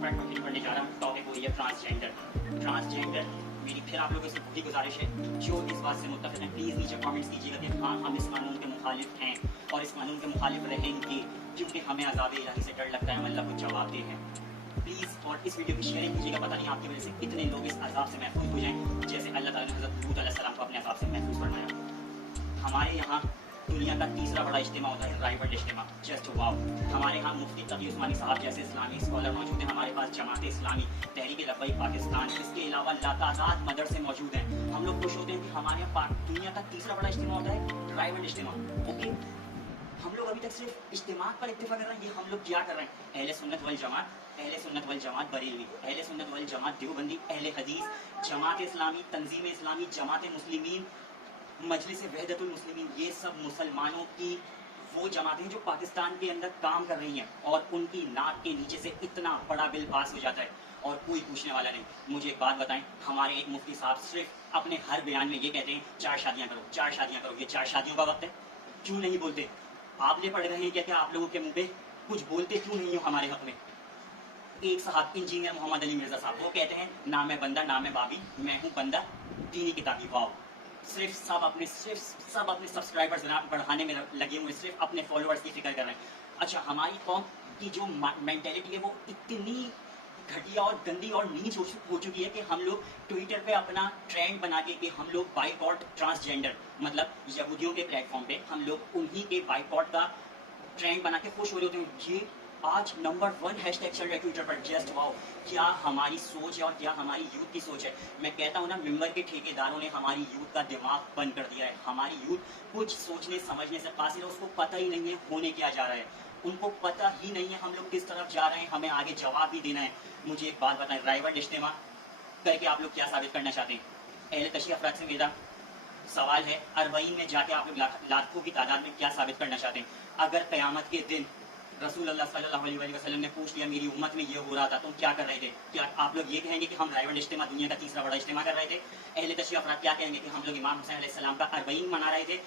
Impact continue करने जा रहा हूँ। टॉपिक हो रही है ट्रांसजेंडर। मेरी फिर आप लोगों से पूरी गुजारिश है जो इस बात से मुत्तफ़िक़ हैं प्लीज़ नीचे कमेंट्स कीजिएगा कि हाँ हम इस कानून के मुखालिफ हैं और इस कानून के मुखालिफ रहेंगे क्योंकि हमें अज़ाब इलाही से डर लगता है, हम अल्लाह को जवाब दे हैं। प्लीज़ और इस वीडियो की शेयरिंग कीजिएगा, पता नहीं आपकी वजह से कितने लोग इस अज़ाब से महफूज हो जाएं जैसे अल्लाह ताला ने हज़रत लूत अलैहिस्सलाम को अपने अज़ाब से महफूज फरमाया। हमारे यहाँ दुनिया का तीसरा बड़ा इज्तिमा होता है राय वर्ल्ड इज्तिमा, जस्ट वाव। हमारे यहाँ मुफ्ती तकी उस्मानी साहब जैसे इस्लामी स्कॉलर मौजूद हैं, हमारे पास जमात इस्लामी, तहरीक लब्बैक पाकिस्तान, इसके अलावा लातादाद मदरसे मौजूद हैं। हम लोग खुश होते हैं कि हमारे यहाँ दुनिया का तीसरा बड़ा इज्तिमा होता है राय वर्ल्ड इज्तिमा। ओके, हम लोग अभी तक सिर्फ इज्तिमा पर इत्तिफाक कर रहे हैं। ये हम लोग क्या कर रहे हैं? अहले सुन्नत वल जमात बरेलवी, अहले सुन्नत वल जमात देवबंदी, अहले हदीस, जमात इस्लामी, तंजीम इस्लामी, जमात मुस्लिमीन, मजलिस वहदतुल मुस्लिमीन, ये सब मुसलमानों की वो जमातें हैं जो पाकिस्तान के अंदर काम कर रही हैं और उनकी नाक के नीचे से इतना बड़ा बिल पास हो जाता है और कोई पूछने वाला नहीं। मुझे एक बात बताएं, हमारे एक मुफ्ती साहब सिर्फ अपने हर बयान में ये कहते हैं 4 शादियां करो, 4 शादियां करो। ये 4 शादियों का वक्त है, क्यों नहीं बोलते? आप ले पढ़ रहे हैं क्या आप लोगों के मुंह पे कुछ बोलते क्यों नहीं हो हमारे हक में? एक साहब इंजीनियर मोहम्मद अली मिर्जा साहब वो कहते हैं ना मैं बंदा ना मैं बाबी, मैं हूँ बंदा दीनी किताबी। वाव, सिर्फ सब अपने सब्सक्राइबर्स बढ़ाने में लगे हुए, सिर्फ अपने फॉलोअर्स की फिक्र कर रहे हैं। अच्छा, हमारी कौम की जो मेंटेलिटी है वो इतनी घटिया और गंदी और नीच हो चुकी है कि हम लोग ट्विटर पे अपना ट्रेंड बना के कि हम लोग बाइकॉट ट्रांसजेंडर, मतलब यहूदियों के प्लेटफॉर्म पे हम लोग उन्हीं के बाइकॉट का ट्रेंड बना के खुश हो रहे होते हैं। ये आज नंबर 1 हैशटैग चल रहा है ट्विटर पर, जस्ट वाओ। क्या हमारी सोच है और क्या हमारी यूथ की सोच है? मैं कहता हूँ ना, मिंबर के ठेकेदारों ने हमारी यूथ का दिमाग बंद कर दिया है। हमारी यूथ कुछ सोचने समझने से कासिर है, उसको पता ही नहीं है होने क्या जा रहा है, उनको पता ही नहीं है हम लोग किस तरफ जा रहे हैं, हमें आगे जवाब भी देना है। मुझे एक बात बताएं, राय वर्ल्ड इज्तिमा करके आप लोग क्या साबित करना चाहते हैं? अहले तशरीह अफराद से मेरा सवाल है, अरबईन में जाके आप लोग लाखों की तादाद में क्या साबित करना चाहते हैं? अगर क़यामत के दिन रसूलुल्लाह सल्लल्लाहु अलैहि वसल्लम ने पूछ लिया मेरी उम्मत में ये हो रहा था, तुम क्या कर रहे थे? क्या आप लोग ये कहेंगे कि हम राय वर्ल्ड इज्तिमा दुनिया का तीसरा बड़ा इज्तिमा कर रहे थे? अहले तशरीह अफराद क्या कहेंगे कि हम लोग इमाम हुसैन अलैहिस्सलाम का अरबईन मना रहे थे?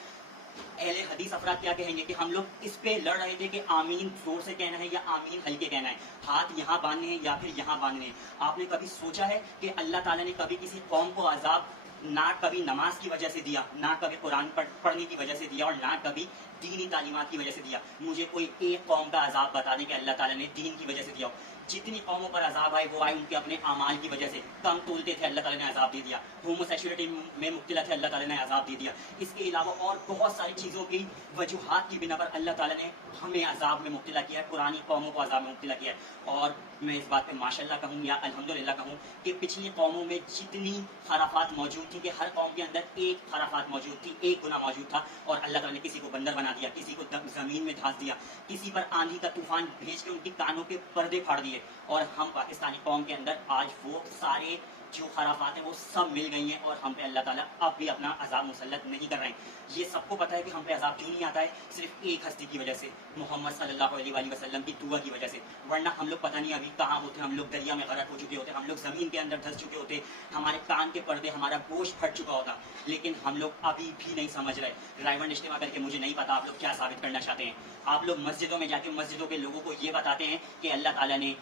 अहले हदीस अफराद क्या कहेंगे कि हम लोग इस पे लड़ रहे थे कि आमीन जोर से कहना है या आमीन हल्के कहना है, हाथ यहाँ बांधने हैं या फिर यहाँ बांधने हैं? आपने कभी सोचा है कि अल्लाह ताला ने कभी किसी कौम को अजाब ना कभी नमाज की वजह से दिया, ना कभी कुरान पढ़ने की वजह से दिया और ना कभी दीनी तालीमात की वजह से दिया? मुझे कोई एक कौम का अजाब बता दें कि अल्लाह ताला ने दीन की वजह से दिया हो। जितनी कौमों पर अजाब आए वो आए उनके अपने अमाल की वजह से। कम तोलते थे, अल्लाह ताला ने अजाब दे दिया। होमोसेक्सुअलिटी में मुब्तला थे, अल्लाह ताला ने अजाब दे दिया। इसके अलावा और बहुत सारी चीज़ों की वजूहात की बिना पर अल्लाह ताला ने हमें अजाब में मुब्तला किया है, पुरानी कौमों को अजाब में मुब्तला किया है। और मैं इस बात पे माशाल्लाह कहूँ या अल्हम्दुलिल्लाह कहूँ कि पिछली कौमों में जितनी खराफात मौजूद थी कि हर कौम के अंदर एक खराफात मौजूद थी, एक गुनाह मौजूद था और अल्लाह ताला ने किसी को बंदर बना दिया, किसी को ज़मीन में धंस दिया, किसी पर आंधी का तूफान भेज के उनकी कानों के पर्दे फाड़ दिए। और हम पाकिस्तानी कौम के अंदर आज वो सारे जो खराफात हैं वो सब मिल गई हैं और हम पे अल्लाह ताला अब भी अपना अजाब मुसल्लत नहीं कर रहे हैं। ये सबको पता है कि हम पे अजाब क्यों नहीं आता है, सिर्फ एक हस्ती की वजह से, मोहम्मद सल्लल्लाहु अलैहि वसल्लम की दुआ की वजह से। वरना हम लोग पता नहीं अभी कहाँ होते, हम लोग दरिया में गरक हो चुके होते, हम लोग ज़मीन के अंदर धंस चुके होते, हमारे कान के पर्दे, हमारा गोश्त फट चुका होता, लेकिन हम लोग अभी भी नहीं समझ रहे। राय वर्ल्ड इज्तिमा करके मुझे नहीं पता आप लोग क्या साबित करना चाहते हैं। आप लोग मस्जिदों में जाके मस्जिदों के लोगों को ये बताते हैं कि अल्लाह ताला ने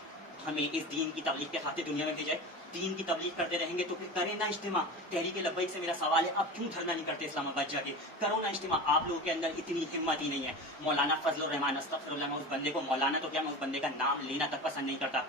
हमें इस दीन की तबलीग के खातिर दुनिया में भेजा है। दीन की तबलीग करते रहेंगे तो फिर करें ना इज्तिमा। तहरीक लब्बैक से मेरा सवाल है, अब क्यों धरना नहीं करते इस्लामाबाद जाके? करो ना इज्तिमा। आप लोगों के अंदर इतनी हिम्मत ही नहीं है। मौलाना फजलुर रहमान, अस्तगफिरुल्लाह, मैं उस बंदे को मौलाना तो क्या, मैं उस बंदे का नाम लेना तक पसंद नहीं करता।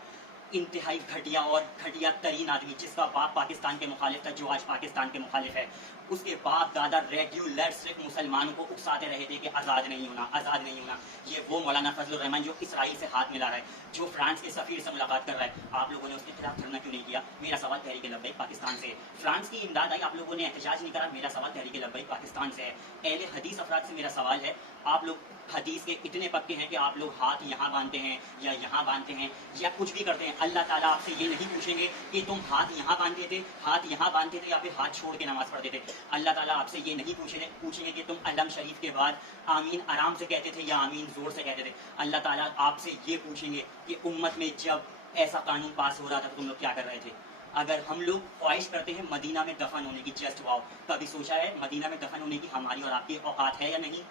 इंतहाई घटिया और घटिया तरीन आदमी, जिसका बाप पाकिस्तान के मुखालिफ था, जो आज पाकिस्तान के मुखालिफ है। उसके बाप दादा रेगुलर सिर्फ मुसलमानों को उकसाते रहे थे कि आज़ाद नहीं होना, आज़ाद नहीं होना। ये वो मौलाना फजलुर रहमान जो इसराइल से हाथ मिला रहा है, जो फ्रांस के सफ़ीर से मुलाकात कर रहा है, आप लोगों ने उसके खिलाफ धरना क्यों नहीं किया? मेरा सवाल तहरीक लब्बैक पाकिस्तान से है। फ्रांस की इमदाद आई, आप लोगों ने एहतजाज नहीं करा, मेरा सवाल तहरीक लब्बैक पाकिस्तान से है। अहले हदीस अफराद से मेरा सवाल है, आप लोग हदीस के इतने पक्के हैं कि आप लोग हाथ यहाँ बांधते हैं या यहाँ बांधते हैं या कुछ भी करते हैं, अल्लाह ताला आपसे ये नहीं पूछेंगे कि तुम हाथ यहाँ बांधते थे, हाथ यहाँ बांधते थे या फिर हाथ छोड़ के नमाज पढ़ते थे। अल्लाह ताला आपसे ये नहीं पूछेंगे कि तुम अलम शरीफ के बाद आमीन आराम से कहते थे या आमीन जोर से कहते थे। अल्लाह ताला आपसे ये पूछेंगे कि उम्मत में जब ऐसा कानून पास हो रहा था तुम लोग क्या कर रहे थे? अगर हम लोग ख्वाहिश करते हैं मदीना में दफन होने की, जस्ट वाओ, कभी सोचा है मदीना में दफन होने की हमारी और आपकी औकात है या नहीं?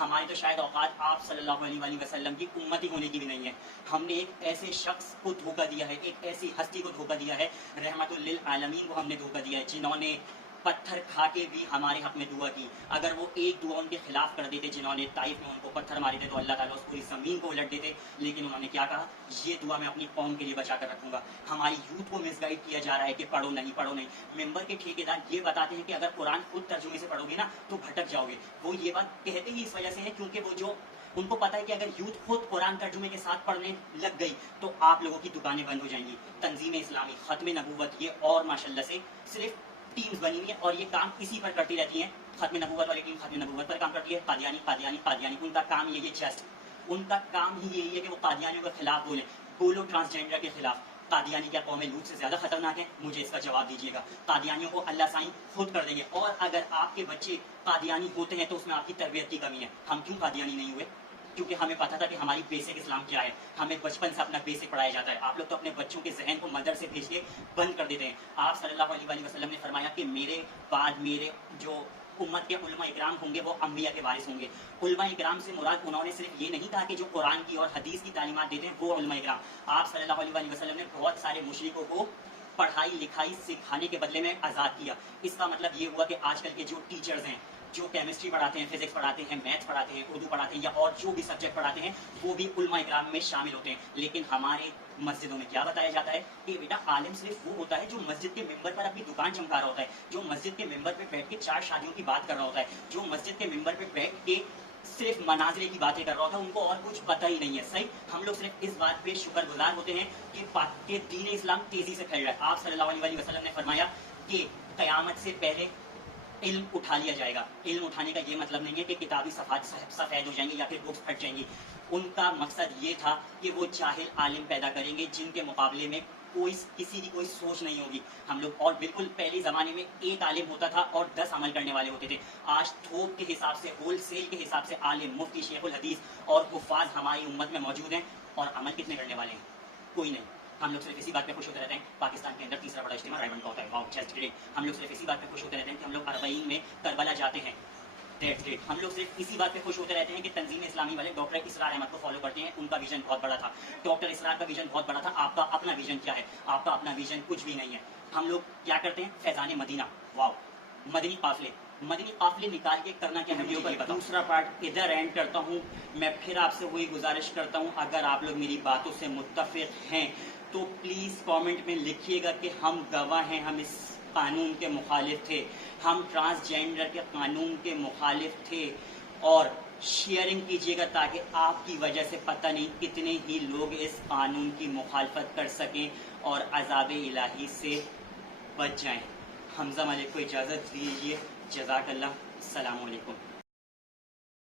ہماری تو شاید اوقات آپ صلی اللہ علیہ وسلم کی امتی ہونے کی بھی نہیں ہے. ہم نے ایک ایسے شخص کو دھوکہ دیا ہے, ایک ایسی ہستی کو دھوکہ دیا ہے, رحمت للعالمین کو ہم نے دھوکہ دیا ہے, جنہوں نے پتھر کھا کے بھی ہمارے حق میں دعا کی. اگر وہ ایک دعا ان کے خلاف کر دیتے, جنہوں نے طائف میں ان کو پتھر مارے تھے, تو اللہ تعالیٰ اس پوری زمین کو الٹ دیتے. لیکن انہوں نے کیا کہا, یہ دعا میں اپنی قوم کے لیے بچا کر رکھوں گا. ہماری یوتھ کو مس گائڈ کیا جا رہا ہے کہ پڑھو نہیں پڑھو نہیں. ممبر کے ٹھیکیدار یہ بتاتے ہیں کہ اگر قرآن خود ترجمے سے پڑھو گے نا تو بھٹک جاؤ گے. وہ یہ بات کہتے ہی اس وجہ سے ہے کیونکہ وہ جو ان کو پتا ہے کہ اگر یوتھ خود قرآن ترجمے کے ساتھ پڑھنے لگ گئی تو آپ لوگوں کی دکانیں بند ہو جائیں گی. تنظیم اسلامی, ختم نبوت, یہ اور ماشاءاللہ سے صرف ٹیمز بنی ہوئی ہیں اور یہ کام اسی پر کرتی رہتی ہیں. ختم نبوت والی ٹیم ختم نبوت پر کام کرتی ہے, قادیانی قادیانی قادیانی, ان کا کام یہی ہے. جسٹ ان کا کام ہی یہی ہے کہ وہ قادیانیوں کے خلاف بولیں. بولو ٹرانسجینڈر کے خلاف. قادیانی کیا قوم لوط سے زیادہ خطرناک ہے؟ مجھے اس کا جواب دیجیے گا. قادیانیوں کو اللہ سائیں خود کر دیں گے. اور اگر آپ کے بچے قادیانی ہوتے ہیں تو اس میں آپ کی تربیت کی کمی ہے. ہم کیوں قادیانی نہیں ہوئے؟ کیونکہ ہمیں پتا تھا کہ ہماری بیسک اسلام کیا ہے. ہمیں بچپن سے اپنا بیسک پڑھایا جاتا ہے. آپ لوگ تو اپنے بچوں کے ذہن کو مدر سے بھیج کے بند کر دیتے ہیں. آپ صلی اللہ علیہ وسلم نے فرمایا کہ میرے بعد میرے جو امت کے علماء اکرام ہوں گے وہ انبیاء کے وارث ہوں گے. علماء اکرام سے مراد انہوں نے صرف یہ نہیں کہا کہ جو قرآن کی اور حدیث کی تعلیمات دیتے ہیں وہ علماء اکرام. آپ صلی اللہ علیہ وسلم نے بہت سارے مشرکوں کو پڑھائی لکھائی سکھانے کے بدلے میں آزاد کیا. اس کا مطلب یہ ہوا کہ آج کل کے جو ٹیچرز ہیں, جو کیمسٹری پڑھاتے ہیں, فزکس پڑھاتے ہیں, میتھس پڑھاتے ہیں, اردو پڑھاتے ہیں یا اور جو بھی سبجیکٹ پڑھاتے ہیں وہ بھی علماء اکرام میں شامل ہوتے ہیں. لیکن ہمارے مسجدوں میں کیا بتایا جاتا ہے کہ بیٹا عالم صرف وہ ہوتا ہے جو مسجد کے ممبر پر اپنی دکان چمکا رہا ہوتا ہے, جو مسجد کے ممبر پہ بیٹھ کے 4 شادیوں کی بات کر رہا ہوتا ہے, جو مسجد کے ممبر پہ بیٹھ کے صرف مناظرے کی باتیں کر رہا ہوتا ہے. ان کو اور کچھ پتہ ہی نہیں ہے. صحیح, ہم لوگ صرف اس بات پہ شکر گزار ہوتے ہیں کہ دین اسلام تیزی سے پھیل رہا ہے. آپ صلی اللہ علیہ وسلم نے فرمایا کہ قیامت سے پہلے علم اٹھا لیا جائے گا. علم اٹھانے کا یہ مطلب نہیں ہے کہ کتابی صفحات سفید ہو جائیں گی یا پھر بکس پھٹ جائیں گی. ان کا مقصد یہ تھا کہ وہ جاہل عالم پیدا کریں گے جن کے مقابلے میں کسی کی کوئی سوچ نہیں ہوگی. ہم لوگ اور بالکل پہلے زمانے میں ایک عالم ہوتا تھا اور 10 عمل کرنے والے ہوتے تھے. آج تھوک کے حساب سے, ہول سیل کے حساب سے عالم, مفتی, شیخ الحدیث اور حفاظ ہماری امت میں موجود ہیں, اور عمل کتنے کرنے والے ہیں؟ کوئی نہیں. ہم لوگ صرف اسی بات پہ خوش ہوتے رہتے ہیں پاکستان کے اندر تیسرا بڑا اجتماع رائمنڈ کا ہوتا ہے. واو, جسٹ گریٹ. ہم لوگ صرف اسی بات پہ خوش ہوتے رہتے ہیں کہ ہم لوگ 40 میں کربلا جاتے ہیں. That's great. ہم لوگ صرف اسی بات پہ خوش ہوتے رہتے ہیں کہ تنظیم اسلامی والے ڈاکٹر اسرار احمد کو فالو کرتے ہیں. ان کا ویژن بہت بڑا تھا. ڈاکٹر اسرار کا ویژن بہت بڑا تھا. آپ کا اپنا ویژن کیا ہے؟ آپ کا اپنا ویژن کچھ بھی نہیں ہے. ہم لوگ کیا کرتے ہیں؟ فیضان مدینہ, واو, مدنی قافلے. مدنی قافلے نکال کے کرنا کیا ہے ویڈیو کا دوسرا پارٹ ادھر اینڈ کرتا ہوں. میں پھر آپ سے وہی گزارش کرتا ہوں, اگر آپ لوگ میری باتوں سے متفق ہیں تو پلیز کامنٹ میں لکھیے گا کہ ہم گواہ ہیں, ہم اس قانون کے مخالف تھے, ہم ٹرانسجینڈر کے قانون کے مخالف تھے, اور شیئرنگ کیجیے گا تاکہ آپ کی وجہ سے پتہ نہیں کتنے ہی لوگ اس قانون کی مخالفت کر سکیں اور عذاب الہی سے بچ جائیں. حمزہ ملک کو اجازت دیجیے. جزاک اللہ. السلام علیکم.